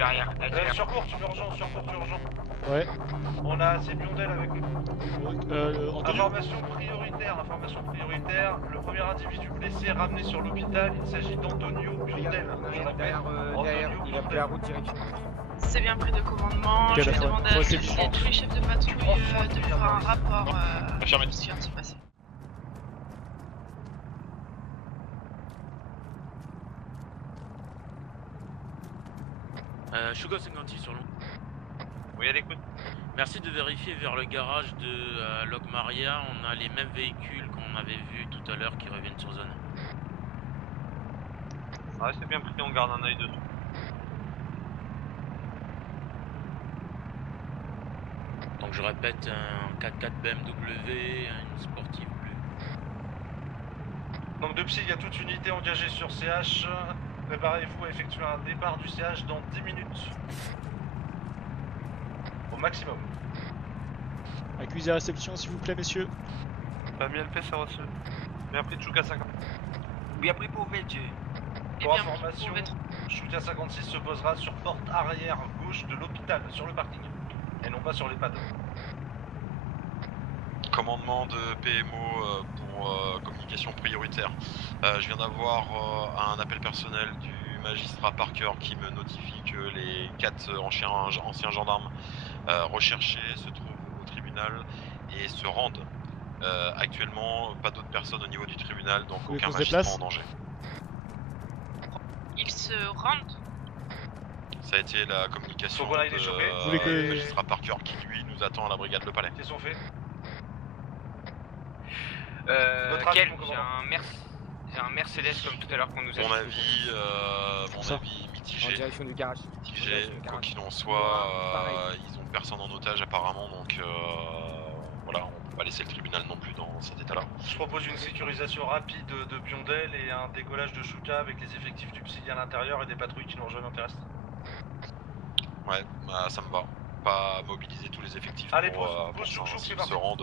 vue arrière. Surcours, urgent. Ouais. On a ces biondelles avec nous. Entendu. Information prioritaire. Le premier individu blessé ramené sur l'hôpital, il s'agit d'Antonio Biondel. Je répète, Derrière, il a pris la route direction. C'est bien pris de commandement. Ok, Je vais d'accord. demander à Ouais, c'est tous bon. les chefs de patrouille de faire un rapport Affirmé. sur ce qui vient de se passer. Shugo 56 sur long. Oui, à l'écoute. Merci de vérifier vers le garage de Logmaria. On a les mêmes véhicules qu'on avait vus tout à l'heure qui reviennent sur zone. Ouais, c'est bien pris, on garde un œil dessus. Donc je répète, un 4x4 BMW, une sportive bleue. Donc de psy, il y a toute unité engagée sur CH. Préparez-vous à effectuer un départ du CH dans 10 minutes. Au maximum. Accusé à réception, s'il vous plaît, messieurs. Pas mis LP, ça reçu. Bien pris de Chouka 50. Bien pris pour VG. Pour information, Chouka 56 se posera sur porte arrière gauche de l'hôpital, sur le parking. Et non pas sur les pads. Commandement de PMO pour communication prioritaire. Je viens d'avoir un appel personnel du magistrat Parker qui me notifie que les 4 anciens gendarmes recherchés se trouvent au tribunal et se rendent. Actuellement, pas d'autres personnes au niveau du tribunal, donc Vous voulez aucun qu'on se magistrat déplace en danger. Ils se rendent. Ça a été la communication Faut qu'on aille les choper. Vous voulez que- du magistrat Parker qui lui nous attend à la brigade Le Palais. Qu'est-ce qu'on fait? Quel avis, mon j'ai un Mercedes comme tout à l'heure qu'on nous a Mon dit. avis En mitigé. direction du garage. Mitigé, quoi qu'il en soit, Pareil. ils ont personne en otage apparemment, donc voilà, on peut pas laisser le tribunal non plus dans cet état-là. Je propose une sécurisation rapide de Biondel et un décollage de Chouka avec les effectifs du psy à l'intérieur et des patrouilles qui nous rejoignent en terrestre. Ouais, bah, ça me va. Pas mobiliser tous les effectifs Allez, pour, pause, pour chouk, ça. chouk, c'est S'ils parti. se rendent,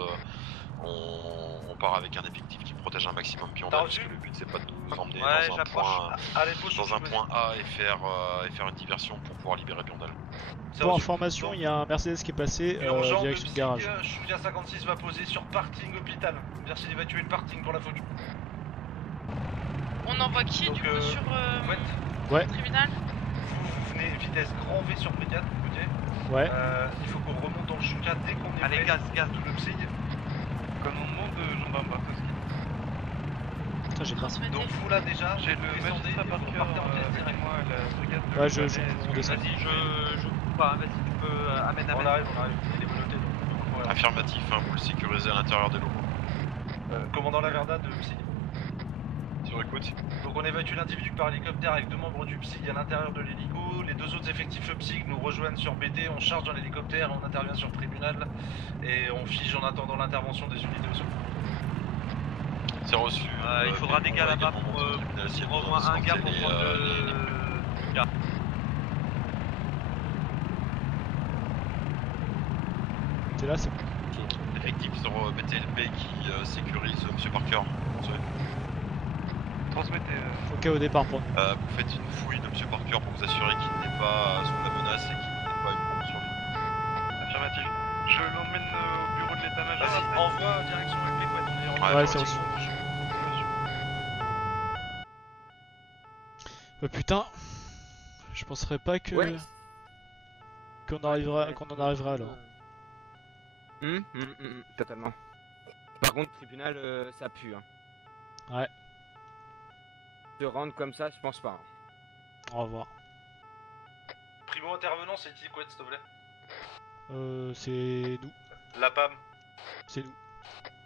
on part avec un effectif qui protège un maximum Biondel, T'as parce reçu que le but c'est pas de nous emmener Ouais, dans un j'approche. point, Allez, pause, dans un vas-y. point A et faire une diversion pour pouvoir libérer Biondel. C'est Pour reçu. information, il y a un Mercedes qui est passé Urgent de direction psy, garage. Chouka 56 va poser sur parking hôpital. Merci d'évacuer le parking pour la photo. On envoie qui Donc, du coup sur Ouais. le tribunal? Vous venez vitesse grand V sur brigade, ok. Ouais. Il faut qu'on remonte dans le Chouka dès qu'on est Allez, prêt. gaz. Tout le psy. Commandement de gendarme Bartowski. Putain, j'ai pas. Transmettez. Donc vous là déjà, J'ai le descendez magistrat et vous Parker repartez en pièce avec directe. moi, la brigade de Ouais, Le je Palais. on descend. Vas-y, je coupe pas, vas-y, tu peux amène. On arrive, il est menotté donc ouais. Affirmatif, hein, vous le sécurisez à l'intérieur des locaux. Commandant Laverda de psy. Sur écoute. Donc on évacue l'individu par hélicoptère avec 2 membres du psy à l'intérieur de l'hélico. Les 2 autres effectifs psy nous rejoignent sur BD, on charge dans l'hélicoptère, on intervient sur le tribunal et on fige en attendant l'intervention des unités au sol. C'est reçu. Il faudra des gars là-bas également pour monter au tribunal s'il y a besoin prendre un gars pour d'escorter prendre les- le gars. T'es là, c'est Effectif sur BTLP qui sécurise M. Parker. Transmettez. ok au départ pour nous. Vous faites une fouille de M. Parker pour vous assurer qu'il n'est pas sous la menace et qu'il n'ait pas une bombe sur lui. Affirmatif. Je l'emmène au bureau de l'état-major. Vas-y, envoie direction le Péquet. Ouais, c'est reçu. Bah putain, je penserais pas que Ouais. qu'on en arrivera là. Totalement. Par contre, tribunal, ça pue. Hein. Ouais. Se rendre comme ça, je pense pas. On va voir. Primo intervenant, c'est qui, quoi, s'il te plaît? C'est nous. La PAM, C'est nous.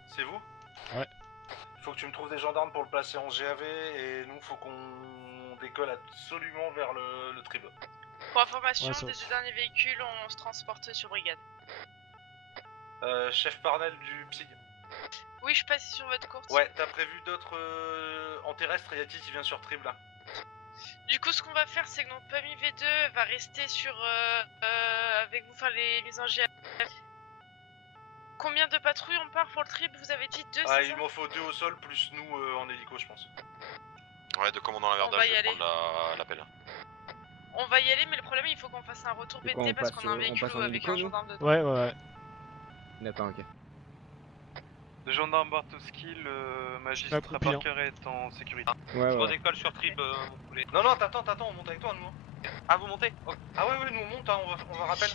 c'est vous? Ouais. Faut que tu me trouves des gendarmes pour le placer en GAV et nous faut qu'on décolle absolument vers le trib. Pour information, Ouais, ça des aussi. deux derniers véhicules, on se transporte sur brigade. Chef Parnell du psy. Oui, je passe sur votre course. Ouais, t'as prévu d'autres en terrestre, y'a qui vient sur trib là? Du coup, ce qu'on va faire, c'est que notre PAMI V2 va rester sur avec vous, enfin les mises en GA. Combien de patrouilles on part pour le trip? Vous avez dit 2, Ah, c'est il ça? m'en faut 2 au sol plus nous en hélico, je pense. Ouais, de commandant la On va Verda, y je vais aller. prendre l'appel. On va y aller, mais le problème, il faut qu'on fasse un retour Et quoi, BT on parce passe, qu'on a un on véhicule passe en avec hélico, un nous gendarme dedans. Ouais. D'accord, ok. Le gendarme Bartowski, le magistrat accroupi, hein. Parker est en sécurité. Ouais, Je ouais. redécolle sur Trib, mon poulet. Non, non, t'attends, on monte avec toi, nous. Ah, vous montez? Ok. Ah ouais, nous on monte, hein, on va rappel.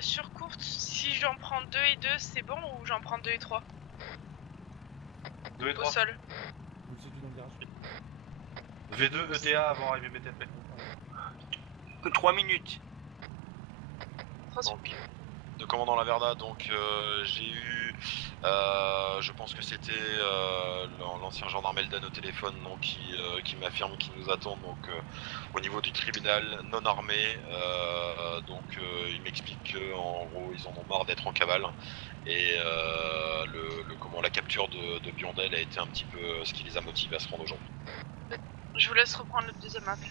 Sur courte, si j'en prends 2 et 2, c'est bon ou j'en prends 2 et 3 2 et au 3. sol? V2 ETA avant arrivée BTP. 3 minutes. Donc, de commandant Laverda, donc j'ai eu, je pense que c'était l'ancien gendarme Elden au téléphone, donc qui m'affirme qu'il nous attend donc au niveau du tribunal non armé. Donc il m'explique qu'en gros ils en ont marre d'être en cavale et la capture de Biondel a été un petit peu ce qui les a motivés à se rendre aujourd'hui. Je vous laisse reprendre le deuxième appel.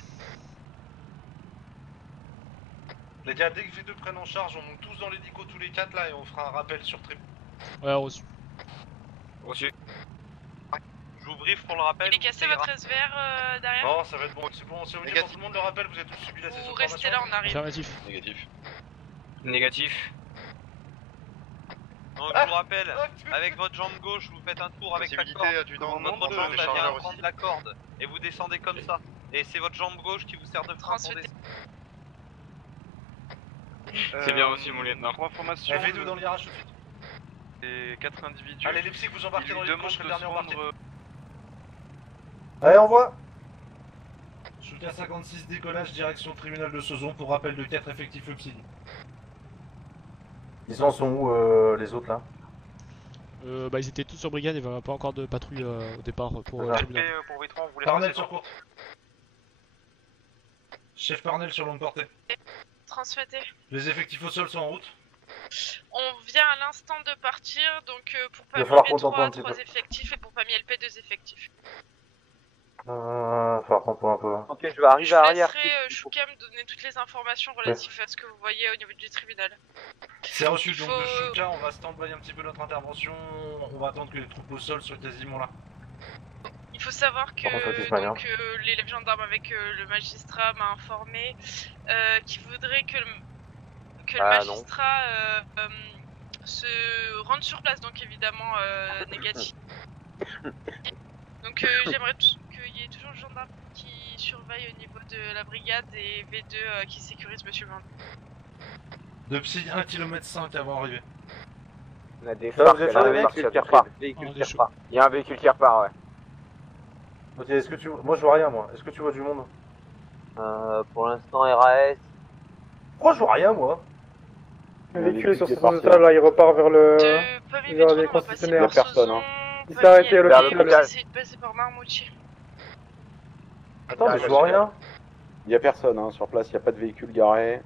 Les gars, dès que V2 prennent en charge, on monte tous dans l'hélico tous les 4 là et on fera un rappel sur trip. Ouais, reçu. Reçu. Je vous brief pour le rappel. Il est cassé votre SVR derrière? Non, ça va être bon, c'est bon, c'est ok pour tout le monde le rappel, vous avez tous subi la session Vous de restez formation. là, on arrive. Affirmatif. Négatif. Négatif. Donc, Ah. je vous rappelle, Ah, avec votre jambe gauche, vous faites un tour avec la Possibilité corde. du Notre nombre de jambe, ça déchargeurs vient aussi. prendre la corde. Et vous descendez comme ça. Et c'est votre jambe gauche qui vous sert de frein pour Transfété. descendre. C'est bien aussi, mon lieutenant. Pour information, V2 dans le garage tout de suite. les 4 individus. Allez, les psys, vous embarquez ils dans lui l'hélico, demandent je serai de le se dernier embarqué. rendre. Allez, on voit. Shooter 56, décollage, direction tribunal de Sauzon pour rappel de 4 effectifs UPSID. Ils en sont où les autres là? Bah ils étaient tous sur brigade, il n'y avait pas encore de patrouille au départ pour Ah. tribunal. Pour V3, on voulait Parnell passer sur courte. Chef Parnell sur longue portée. Transfété. Les effectifs au sol sont en route. On vient à l'instant de partir, donc pour Il va PAMI falloir qu'on t'entende V3, un petit 3 peu. effectifs et pour PAMI LP, 2 effectifs. Falloir qu'on prenne un peu. Ok, je vais arriver Je à arrière. laisserai Choukam donner toutes les informations relatives à ce que vous voyez au niveau du tribunal. C'est reçu, donc Faut- de Chouka, on va stand-by un petit peu notre intervention. On va attendre que les troupes au sol soient quasiment là. Il faut savoir que Par contre, ça fait donc, l'élève gendarme avec le magistrat m'a informé qu'il voudrait que le Ah, non. magistrat se rende sur place, donc évidemment négatif. Donc j'aimerais qu'il y ait toujours le gendarme qui surveille au niveau de la brigade et V2 qui sécurise Monsieur Blanc. De psy 1 km 5 avant arrivée. On a des Ça, phares, vous êtes il y sur a les un véhicules véhicule qui qui repart. On Véhicule est qui chaud. repart. Il y a un véhicule qui repart, ouais. Ok, est-ce que tu vois... Moi je vois rien moi. Est-ce que tu vois du monde? Pour l'instant, RAS. Pourquoi je vois rien moi? Le véhicule est sur qui est son parti. total, là, il repart vers le... De PAMI il y aura V3, des on va passer concessionnaires. par Personne, Sauzon, Il s'est arrêté à PAMI Vers LP, l'hôpital. on va essayer de passer par Marmoutier. Attends, mais je vois rien. Il n'y a personne hein, sur place, il n'y a pas de véhicule garé.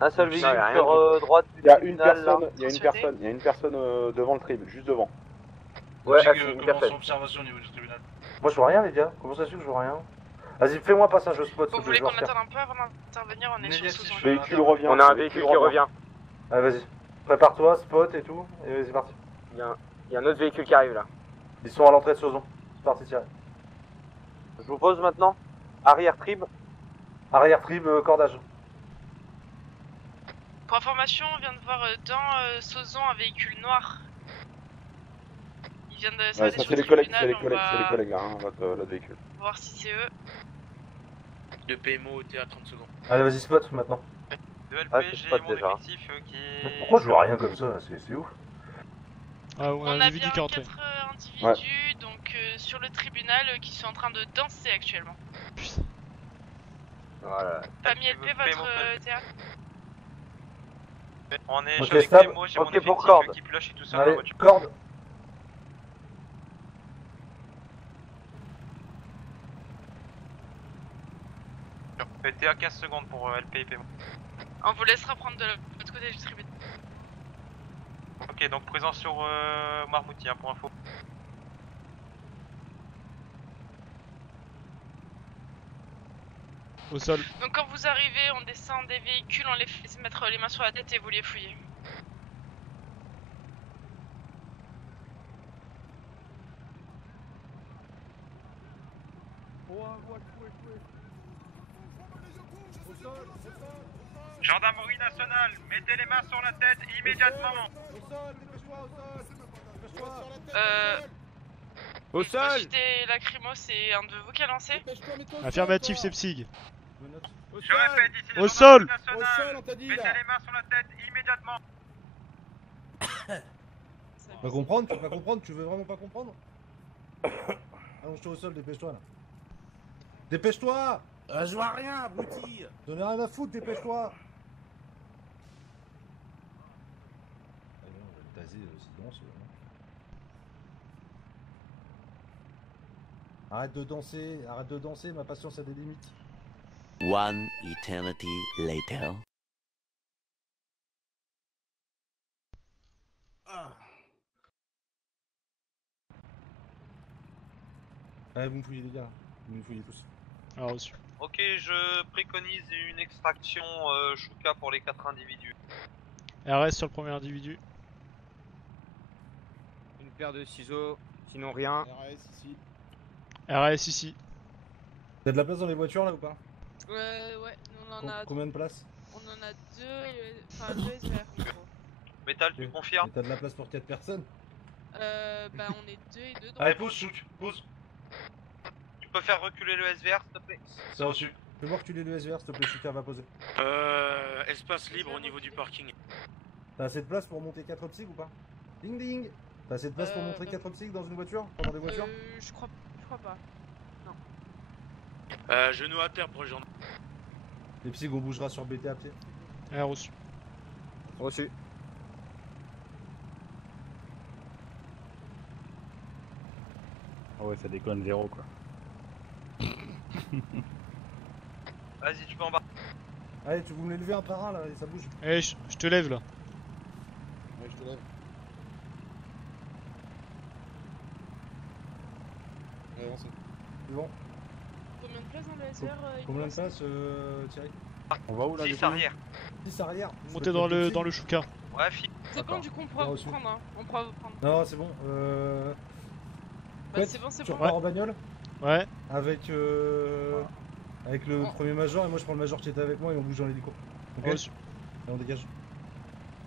Un seul Non, véhicule y a rien sur droite du Il y a tribunal, une là. personne, il y a une Transféré. personne, il y a une personne devant le tribunal, juste devant. Ouais, Psy, ah, c'est une commence personne. l'observation au niveau du tribunal. Moi je vois rien les gars. Comment ça se fait que je vois rien? Vas-y, fais-moi passage au spot. Vous s'il te voulez plaît, qu'on je vais attende un peu avant d'intervenir? On est sur Négatif. Sauzon. Véhicule revient. On a un véhicule qui revient. Allez, vas-y. Prépare-toi, spot et tout. Et vas-y, c'est parti. Il y a un autre véhicule qui arrive là. Ils sont à l'entrée de Sauzon. C'est parti, tirer. Je vous pose maintenant. Arrière trib. Arrière trib, cordage. Pour information, on vient de voir dans Sauzon un véhicule noir. Il vient de Ouais, s'arrêter ça sur c'est le les collègues, tribunal, c'est les on collègues, c'est les va collègues là, hein, l'autre véhicule. voir si c'est eux. De PMO au théâtre 30 secondes. Allez, vas-y, spot maintenant. De LP, Ah, c'est j'ai pas mon déjà. effectif qui Mais est. pourquoi je vois rien comme ça? C'est ouf. Ah ouais, On un a individu bien qui est rentré. 4 individus donc sur le tribunal qui sont en train de danser actuellement. Putain. Voilà. PAMI LP, PMO, votre théâtre. On est Ok, avec stop. PMO, j'ai Ok, mon effectif pour corde. qui pilote tout seul dans la Allez, voiture. corde. T'es à 15 secondes pour LP et PMO. On vous laissera prendre de l'autre côté du tribunal. Ok, donc présent sur Marmoutier, hein, pour info. Au sol. Donc quand vous arrivez, on descend des véhicules, on les fait se mettre les mains sur la tête et vous les fouillez. Gendarmerie nationale, mettez les mains sur la tête immédiatement. Au sol. Des lacrymos, c'est un de vous qui a lancé? Affirmatif, c'est Psyg. Je répète ici. Au sol. Nationale, mettez les mains sur la tête immédiatement. Tu vas comprendre, tu vas pas comprendre, tu veux vraiment pas comprendre? Allonge-toi au sol, dépêche-toi là. Dépêche-toi! Je vois rien, abruti! J'en ai rien à foutre, dépêche-toi! Allez, on va le taser, silence. Arrête de danser, ma patience a des limites. One eternity later. Allez, vous me fouillez les gars, vous me fouillez tous. Alors reçu. Ok, je préconise une extraction Shuka pour les 4 individus. RS sur le premier individu. Une paire de ciseaux, sinon rien. RS ici. T'as de la place dans les voitures là ou pas? Ouais, nous on en a. Combien de places? On en a deux, enfin deux SVR en gros. Métal, tu confirmes? Et t'as de la place pour 4 personnes? Bah on est deux et deux. Donc... Allez, pause, Chouk, pause. Tu peux faire reculer le SVR s'il te plaît? C'est reçu. Fais-moi reculer le SVR s'il te plaît, Chuka va poser. Espace libre au niveau du parking. T'as assez de place pour monter 4 psych ou pas? Ding ding! T'as assez de place pour monter 4 psych dans une voiture? Pendant des voitures? Je crois pas. Genou à terre pour les gens. Les psych on bougera sur BT à pied. Reçu. Reçu. Ah ouais, ça déconne zéro quoi. Vas-y, tu peux en bas. Allez, tu veux me les lever un par un là, et ça bouge. Eh, je te lève là. Ouais, je te lève. Allez, avancez. C'est bon. Combien de places dans le SVR Combien de places, Thierry? On va où là? 6 arrière. 6 arrière. Montez dans le Shuka. Ouais, fille. C'est bon, du coup on pourra vous prendre, hein. On pourra vous prendre. Non, c'est bon. Bah, c'est bon, c'est tu bon. repars en bagnole? Ouais. Avec avec le premier major et moi je prends le major qui était avec moi et on bouge dans l'hélico. Ok. Reçu. Et on dégage.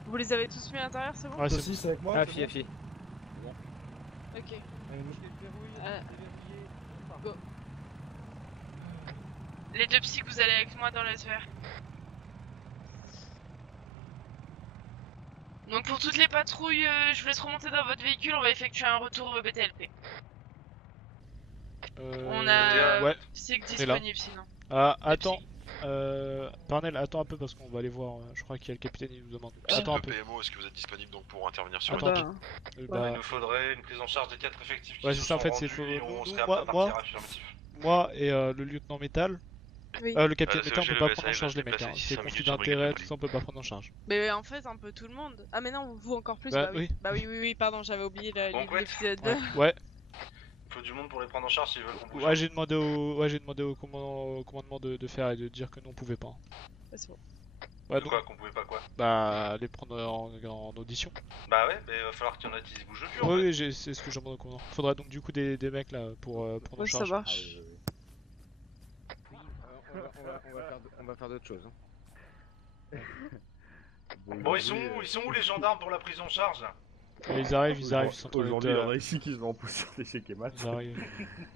Vous les avez tous mis à l'intérieur, c'est bon? Ouais, Toi c'est aussi, c'est avec moi? Ah, c'est fi. bon Ok. Allez, Go. Les deux psys, vous allez avec moi dans le SVR. Donc pour toutes les patrouilles, je vous laisse remonter dans votre véhicule, on va effectuer un retour BTLP. On a ouais. psy On est là. disponible sinon. Ah, attends. Parnell, attends un peu parce qu'on va aller voir. Je crois qu'il y a le capitaine, il nous demande. Attends un Le peu. PMO, est-ce que vous êtes disponible donc pour intervenir sur Attends, le bah, Il nous faudrait une prise en charge des 4 effectifs qui ouais, se c'est ça, en sont fait, c'est rendus et on nous, serait apte moi, à partir affirmatif. moi et le lieutenant Métal. Oui. Le capitaine Métal, on j'ai peut le pas prendre en SAV, charge les va se mecs. Hein. déplacer C'est 5 conflit minutes sur d'intérêt, Brigade tout ça, on peut pas prendre en charge. Mais en fait, un peu tout le monde. Ah, mais non, vous encore plus. Bah, Bah oui. oui. Bah oui, pardon, j'avais oublié l'épisode 2. Ouais. Il faut du monde pour les prendre en charge s'ils veulent qu'on bouge. Ouais, j'ai demandé au commandement de faire et de dire que nous on pouvait pas. Ouais, c'est bon. Ouais, De donc, quoi qu'on pouvait pas quoi? bah, les prendre en audition. Bah ouais, mais il va falloir qu'il y en ait qui se bougent le cul. Oui, oui, c'est ce que j'ai demandé au commandant. Faudra donc du coup des mecs là pour prendre en Ouais, ça charge. marche. On va faire d'autres choses. Hein. Bon, ils sont où les gendarmes pour la prise en charge là? Et ils arrivent, ils sont en train Aujourd'hui, il y en de... a ici qui se vont en pousser d'échecs et maths. Ils arrivent.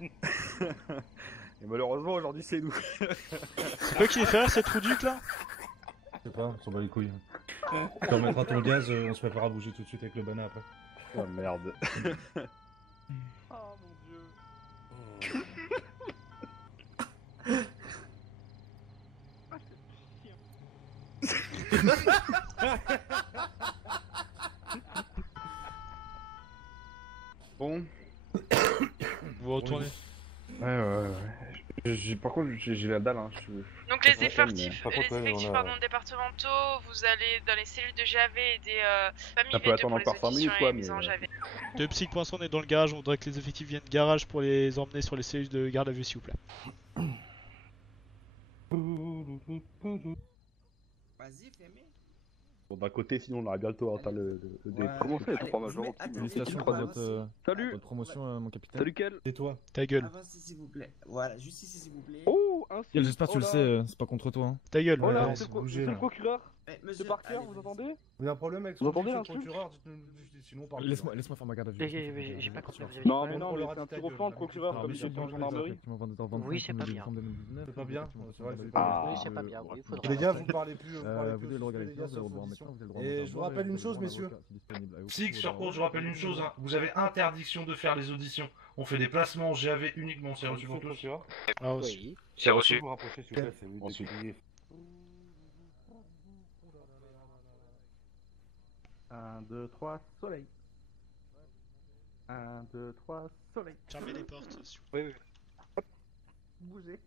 Et malheureusement, aujourd'hui, c'est nous. C'est quoi qui les fait rire, cette rouduc là? Je sais pas, on s'en bat les couilles. Tu remettras ton gaz, on se prépare à bouger tout de suite avec le banana après. Oh merde. Oh mon dieu. Bon. Vous retournez. Ouais. Par contre, j'ai la dalle. Hein. Donc les effectifs, départementaux, vous allez dans les cellules de JAV et des familles Ça peut V2 attendre pour les encore 5 auditions minutes, et quoi, les mises en mais- JAV. De Psych pour l'instant on est dans le garage, on voudrait que les effectifs viennent garage pour les emmener sur les cellules de garde à vue s'il vous plaît. Vas-y, fais-moi. Bon, d'un côté, sinon, on aurait bientôt atteint le Ouais. Comment ça, les Allez, 3 vous majors mettez- au-dessus, attends, mais Félicitations c'est pour qui votre, Salut. votre promotion, mon capitaine. Salut, Kel. Et toi? Ta gueule. Avancez, s'il vous plaît. Voilà, juste ici, s'il vous plaît. Oh, Quel j'espère que tu le sais, c'est pas contre toi. Hein. Ta gueule, Oh là, Valence. c'est le procureur. Monsieur, Parker, vous entendez? Il y a un problème avec Vous entendez le l'insulte procureur, dites-nous sinon on parle. Laisse-moi faire ma garde à vue. J'ai pas compris. Non, mais non, mais c'est un petit refrain de procureur comme c'est en gendarmerie. Oui, c'est pas bien. C'est pas bien, c'est vrai que c'est Ah. Oui, c'est pas bien. Oui, faudra- Les gars, vous parlez plus. Vous avez le droit à les gars, vous avez le droit à un médecin, vous avez le droit à un Et moteur je vous bord, rappelle et une vous avez chose, le droit à un messieurs. avocat qui est disponible à vous. Psych, sur cours, je rappelle une chose, hein. Vous avez interdiction de faire les auditions. On fait des placements GAV uniquement, c'est reçu pour tous. Ah, aussi. Oui. C'est reçu. Vous rapprochez, s'il vous plaît, c'est ensuite. 1, 2, 3, soleil. 1, 2, 3, soleil. Fermez les portes, s'il vous Oui, oui. Bougez.